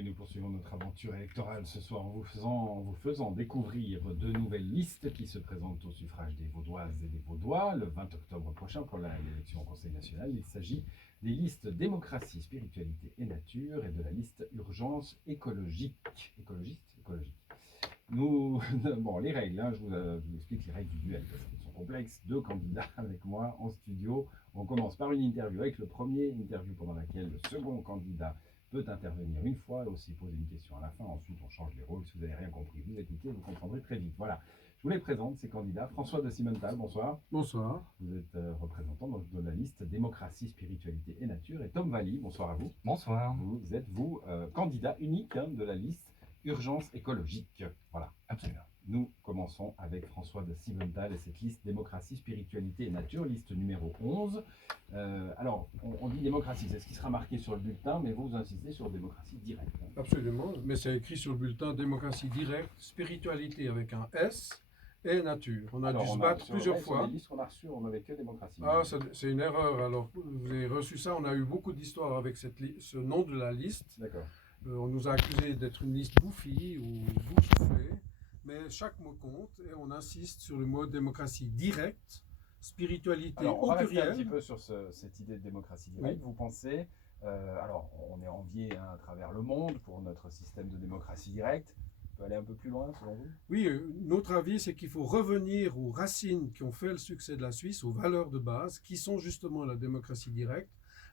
oui, nous poursuivons notre aventure électorale ce soir en vous faisant découvrir deux nouvelles listes qui se présentent au suffrage des Vaudoises et des Vaudois le 20 octobre prochain pour l'élection au Conseil national. Il s'agit des listes démocratie, spiritualité et nature et de la liste urgence écologique. Écologique. Bon, les règles, je vous explique les règles du duel parce qu'elles sont complexes. Deux candidats avec moi en studio. On commence par une interview avec le premier interview pendant laquelle le second candidat peut intervenir une fois et aussi poser une question à la fin. Ensuite, on change les rôles. Si vous n'avez rien compris, vous écoutez, vous comprendrez très vite. Voilà. Je vous les présente, ces candidats. François de Simental, bonsoir. Bonsoir. Vous êtes représentant de la liste démocratie, spiritualité et nature. Et Tom Valli, bonsoir à vous. Bonsoir. Vous êtes, candidat unique de la liste urgence écologique. Voilà. Absolument. Nous commençons avec François de Simental et cette liste démocratie, spiritualité et nature, liste numéro 11. Alors, on dit démocratie, c'est ce qui sera marqué sur le bulletin, mais vous insistez sur démocratie directe. Absolument, mais c'est écrit sur le bulletin démocratie directe, spiritualité avec un S et nature. On a dû se battre plusieurs fois. Sur les listes qu'on a reçues, on n'avait que démocratie. Ah, c'est une erreur. Alors, vous avez reçu ça, on a eu beaucoup d'histoires avec ce nom de la liste. D'accord. On nous a accusé d'être une liste bouffie ou boursouflée, mais chaque mot compte et on insiste sur le mot démocratie directe, spiritualité alors, on va rester un petit pluriel. peu sur cette idée de démocratie directe. Oui. Vous pensez, alors on est envié à travers le monde pour notre système de démocratie directe. On peut aller un peu plus loin selon vous? Oui, notre avis, c'est qu'il faut revenir aux racines qui ont fait le succès de la Suisse, aux valeurs de base, qui sont justement la démocratie directe.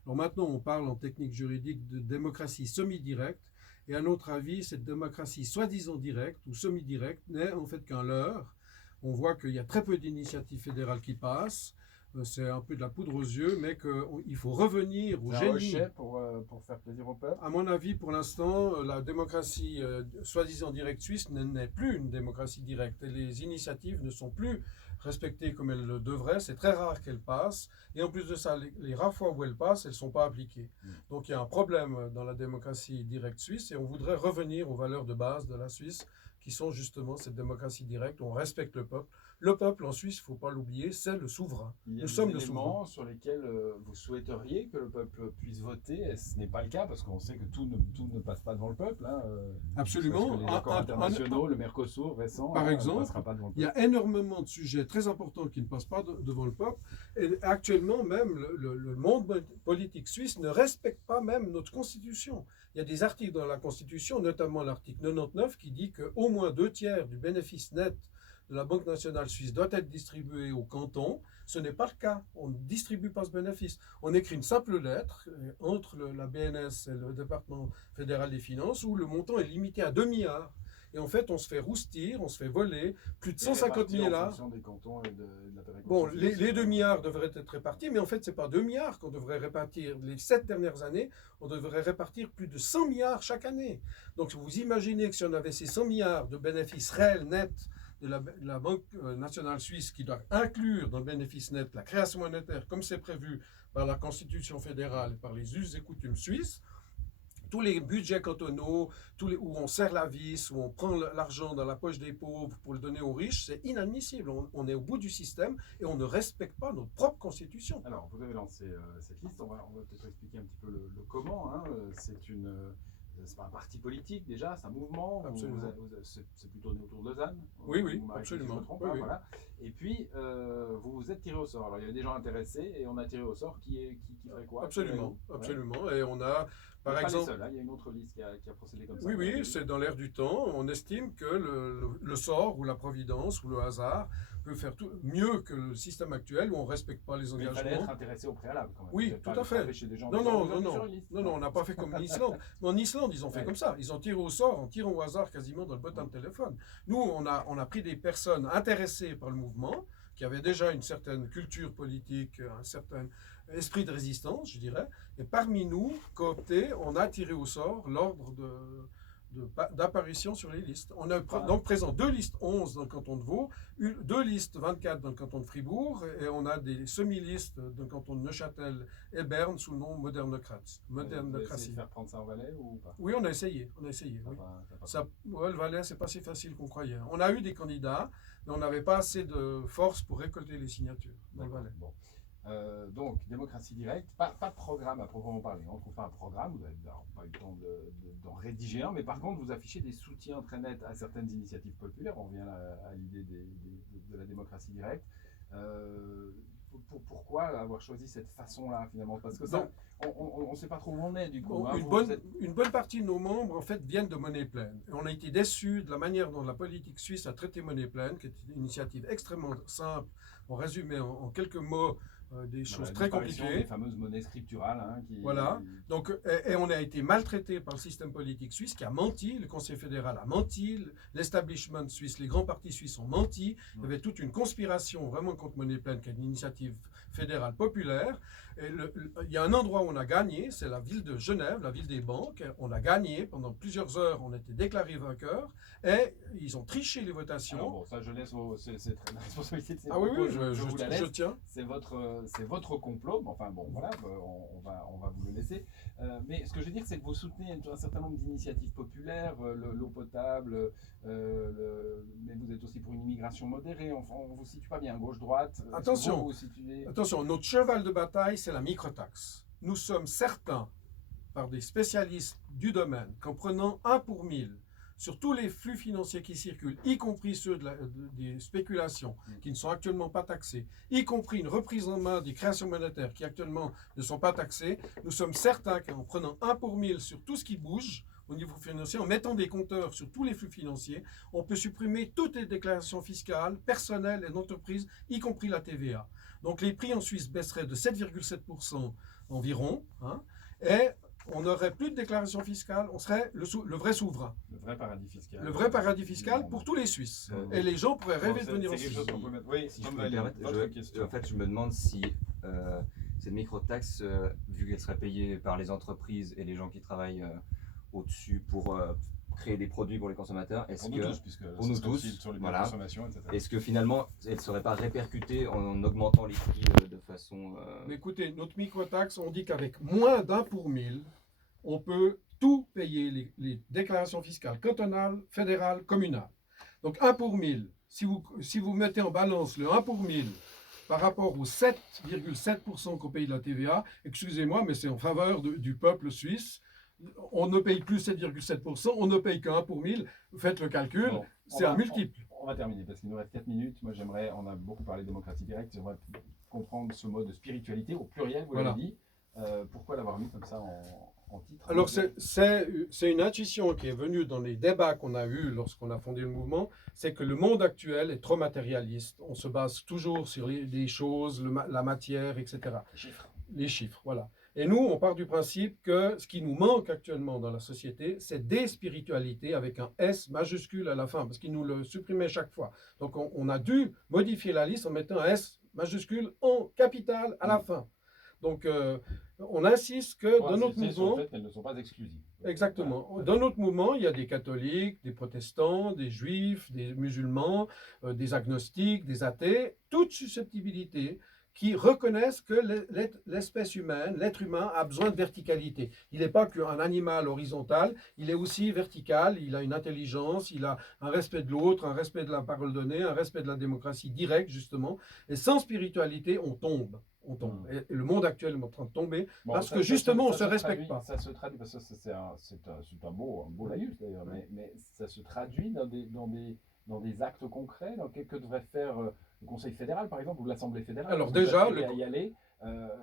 Alors maintenant, on parle en technique juridique de démocratie semi-directe, et à notre avis, cette démocratie soi-disant directe ou semi-directe n'est en fait qu'un leurre. On voit qu'il y a très peu d'initiatives fédérales qui passent. C'est un peu de la poudre aux yeux, mais qu'il faut revenir au génie. C'est un hochet pour faire plaisir au peuple? À mon avis, pour l'instant, la démocratie soi-disant directe suisse n'est plus une démocratie directe. Et les initiatives ne sont plus respectées comme elles le devraient. C'est très rare qu'elles passent. Et en plus de ça, les rares fois où elles passent, elles ne sont pas appliquées. Donc il y a un problème dans la démocratie directe suisse et on voudrait revenir aux valeurs de base de la Suisse qui sont justement cette démocratie directe où on respecte le peuple. Le peuple en Suisse, il ne faut pas l'oublier, c'est le souverain. Nous sommes le souverain. Sur lesquels vous souhaiteriez que le peuple puisse voter, et ce n'est pas le cas parce qu'on sait que tout ne passe pas devant le peuple. Absolument. Parce que les accords internationaux, le Mercosur récent, par exemple, ne passera pas devant le peuple. Il y a énormément de sujets très importants qui ne passent pas devant le peuple. Et actuellement, même le monde politique suisse ne respecte pas même notre constitution. Il y a des articles dans la constitution, notamment l'article 99, qui dit qu'au moins 2/3 du bénéfice net de la Banque nationale suisse doit être distribué au canton. Ce n'est pas le cas. On ne distribue pas ce bénéfice. On écrit une simple lettre entre la BNS et le département fédéral des finances où le montant est limité à 2 milliards. Et en fait, on se fait roustir, on se fait voler plus de 150 milliards. En fonction des cantons et de la péréquation. Bon, les 2 milliards devraient être répartis, mais en fait, ce n'est pas 2 milliards qu'on devrait répartir. Les 7 dernières années, on devrait répartir plus de 100 milliards chaque année. Donc, vous imaginez que si on avait ces 100 milliards de bénéfices réels nets de la Banque nationale suisse qui doit inclure dans le bénéfice net la création monétaire comme c'est prévu par la Constitution fédérale et par les us et coutumes suisses, tous les budgets cantonaux, où on serre la vis, où on prend l'argent dans la poche des pauvres pour le donner aux riches, c'est inadmissible. On est au bout du système et on ne respecte pas notre propre constitution. Alors, vous avez lancé cette liste, on va peut-être expliquer un petit peu le comment. C'est pas un parti politique déjà, c'est un mouvement. Absolument. C'est plutôt né autour de Lausanne. Oui, absolument. Oui. Voilà. Et puis, vous vous êtes tiré au sort. Alors, il y avait des gens intéressés et on a tiré au sort qui ferait quoi? Absolument. Et on a, par exemple... Pas les seuls, il y a une autre liste qui a procédé comme ça. Oui, c'est dans l'air du temps. On estime que le sort ou la providence ou le hasard peut faire mieux que le système actuel où on ne respecte pas les engagements. Mais il fallait être intéressé au préalable quand même. Oui, tout à fait. Non, on n'a pas fait comme en Islande. Mais en Islande, ils ont fait comme ça. Ils ont tiré au sort en tirant au hasard quasiment dans le bottin de téléphone. Nous, on a pris des personnes intéressées par le mouvement, qui avaient déjà une certaine culture politique, un certain esprit de résistance, je dirais. Et parmi nous, cooptés, on a tiré au sort l'ordre d'apparition sur les listes. On a donc présent 2 listes 11 dans le canton de Vaud, 2 listes 24 dans le canton de Fribourg, et on a des semi-listes dans le canton de Neuchâtel et Berne sous le nom Modernocratie. Vous avez essayé de faire prendre ça en Valais ou pas? Oui, on a essayé. Oui. Le Valais, c'est pas si facile qu'on croyait. On a eu des candidats, mais on n'avait pas assez de force pour récolter les signatures dans le Valais. Bon. Donc, démocratie directe, pas de programme à proprement parler. On ne trouve pas un programme, vous n'avez pas eu le temps d'en rédiger un, mais par contre, vous affichez des soutiens très nets à certaines initiatives populaires. On revient à l'idée de la démocratie directe. Pourquoi avoir choisi cette façon-là, finalement? Parce que ça, on ne sait pas trop où on est, du coup. Hein, une bonne partie de nos membres, en fait, viennent de Monnaie Pleine. Et on a été déçus de la manière dont la politique suisse a traité Monnaie Pleine, qui est une initiative extrêmement simple. On résumait en quelques mots des choses très compliquées. Les fameuses monnaies scripturales. Hein, voilà. Donc, et on a été maltraité par le système politique suisse qui a menti. Le Conseil fédéral a menti. L'establishment suisse, les grands partis suisses ont menti. Il y avait toute une conspiration vraiment contre Monnaie Pleine, qui est une initiative fédérale populaire. Et il y a un endroit où on a gagné, c'est la ville de Genève, la ville des banques. On a gagné pendant plusieurs heures, on a été déclaré vainqueur et ils ont triché les votations. Alors bon, ça je laisse, c'est la responsabilité de ces Ah oui, je tiens. C'est votre complot, mais enfin bon, voilà, on va vous le laisser. Mais ce que je veux dire, c'est que vous soutenez un certain nombre d'initiatives populaires, l'eau potable, mais vous êtes aussi pour une immigration modérée. Enfin, on ne vous situe pas bien, gauche-droite. Attention, attention, notre cheval de bataille, c'est la microtaxe. Nous sommes certains, par des spécialistes du domaine, qu'en prenant 1 pour 1000 sur tous les flux financiers qui circulent, y compris ceux des spéculations qui ne sont actuellement pas taxés, y compris une reprise en main des créations monétaires qui actuellement ne sont pas taxées, nous sommes certains qu'en prenant 1 pour 1000 sur tout ce qui bouge au niveau financier, en mettant des compteurs sur tous les flux financiers, on peut supprimer toutes les déclarations fiscales, personnelles et d'entreprise, y compris la TVA. Donc les prix en Suisse baisseraient de 7,7% environ, hein, et on n'aurait plus de déclaration fiscale, on serait le vrai souverain. Le vrai paradis fiscal. Le vrai paradis fiscal pour tous les Suisses. Et les gens pourraient rêver de venir en Suisse. Oui, si je peux me permettre, en fait, je me demande si cette microtaxe, vu qu'elle serait payée par les entreprises et les gens qui travaillent au-dessus pour créer des produits pour les consommateurs, pour nous tous, sur les voilà. consommations, etc. Est-ce que finalement, elle ne serait pas répercutée en augmentant les prix de façon... Mais écoutez, notre microtaxe, on dit qu'avec moins d'1 pour 1000, on peut tout payer, les déclarations fiscales cantonales, fédérales, communales. Donc 1 pour 1000, si vous mettez en balance le 1 pour 1000 par rapport aux 7,7% qu'on paye de la TVA, excusez-moi, mais c'est en faveur du peuple suisse. On ne paye plus 7,7%, on ne paye qu'un pour 1000. Faites le calcul, bon, c'est un multiple. On va terminer parce qu'il nous reste 4 minutes. Moi, on a beaucoup parlé de démocratie directe. J'aimerais comprendre ce mot de spiritualité au pluriel, vous l'avez dit. Pourquoi l'avoir mis comme ça en titre? Alors, c'est une intuition qui est venue dans les débats qu'on a eus lorsqu'on a fondé le mouvement. C'est que le monde actuel est trop matérialiste. On se base toujours sur les choses, la matière, etc. Les chiffres, voilà. Et nous, on part du principe que ce qui nous manque actuellement dans la société, c'est des spiritualités avec un S majuscule à la fin, parce qu'ils nous le supprimaient chaque fois. Donc, on a dû modifier la liste en mettant un S majuscule en capital à la fin. Donc, on insiste que dans notre mouvement... Sur le fait qu'elles ne sont pas exclusives. Exactement. Dans notre mouvement, il y a des catholiques, des protestants, des juifs, des musulmans, des agnostiques, des athées, toute susceptibilité qui reconnaissent que l'espèce humaine, l'être humain, a besoin de verticalité. Il n'est pas qu'un animal horizontal, il est aussi vertical, il a une intelligence, il a un respect de l'autre, un respect de la parole donnée, un respect de la démocratie directe, justement. Et sans spiritualité, on tombe. Et le monde actuel est en train de tomber parce que justement, on ne se respecte pas. Ça se traduit, parce que c'est un beau laïus d'ailleurs, mais ça se traduit dans des actes concrets, que devrait faire le Conseil fédéral, par exemple, ou l'Assemblée fédérale. Alors déjà,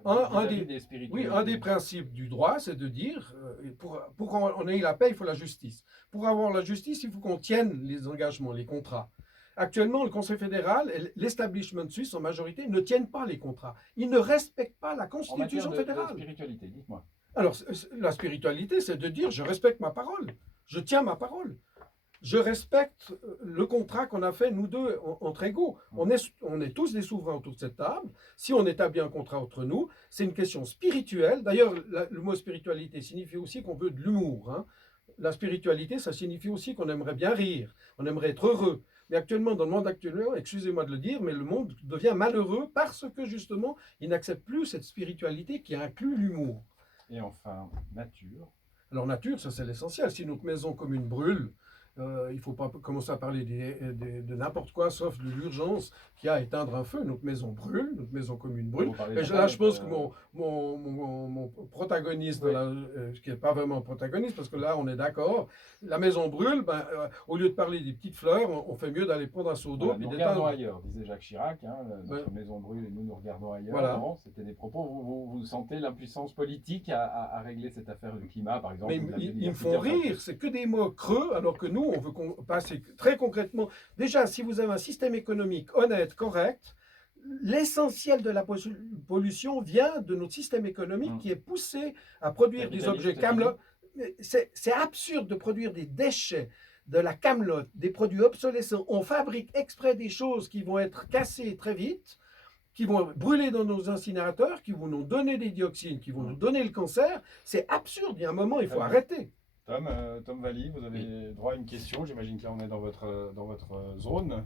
un des des principes du droit, c'est de dire, pour qu'on ait la paix, il faut la justice. Pour avoir la justice, il faut qu'on tienne les engagements, les contrats. Actuellement, le Conseil fédéral et l'establishment suisse, en majorité, ne tiennent pas les contrats. Ils ne respectent pas la Constitution fédérale. De spiritualité, dites-moi. Alors, la spiritualité, c'est de dire, je respecte ma parole, je tiens ma parole. Je respecte le contrat qu'on a fait, nous deux, entre égaux. On est tous des souverains autour de cette table. Si on établit un contrat entre nous, c'est une question spirituelle. D'ailleurs, le mot spiritualité signifie aussi qu'on veut de l'humour. Hein. La spiritualité, ça signifie aussi qu'on aimerait bien rire, on aimerait être heureux. Mais actuellement, dans le monde actuel, excusez-moi de le dire, mais le monde devient malheureux parce que justement, il n'accepte plus cette spiritualité qui inclut l'humour. Et enfin, nature. Alors nature, ça c'est l'essentiel. Si notre maison commune brûle, il ne faut pas commencer à parler de n'importe quoi, sauf de l'urgence qu'il y a à éteindre un feu. Notre maison brûle, notre maison commune brûle. Et là, je pense que mon protagoniste, qui n'est pas vraiment protagoniste, parce que là, on est d'accord, la maison brûle, au lieu de parler des petites fleurs, on fait mieux d'aller prendre un seau d'eau. Nous regardons ailleurs, disait Jacques Chirac, notre maison brûle et nous regardons ailleurs. Voilà. C'était des propos. Vous sentez l'impuissance politique à régler cette affaire du climat, par exemple? Mais ils me font rire, c'est que des mots creux, alors que nous, on veut passer très concrètement. Déjà, si vous avez un système économique honnête, correct, l'essentiel de la pollution vient de notre système économique qui est poussé à produire des objets camelots. C'est absurde de produire des déchets, de la camelote, des produits obsolescents. On fabrique exprès des choses qui vont être cassées très vite, qui vont brûler dans nos incinérateurs, qui vont nous donner des dioxines, qui vont nous donner le cancer. C'est absurde, il y a un moment, il faut arrêter. Tom Valli, vous avez droit à une question. J'imagine que là, on est dans votre zone.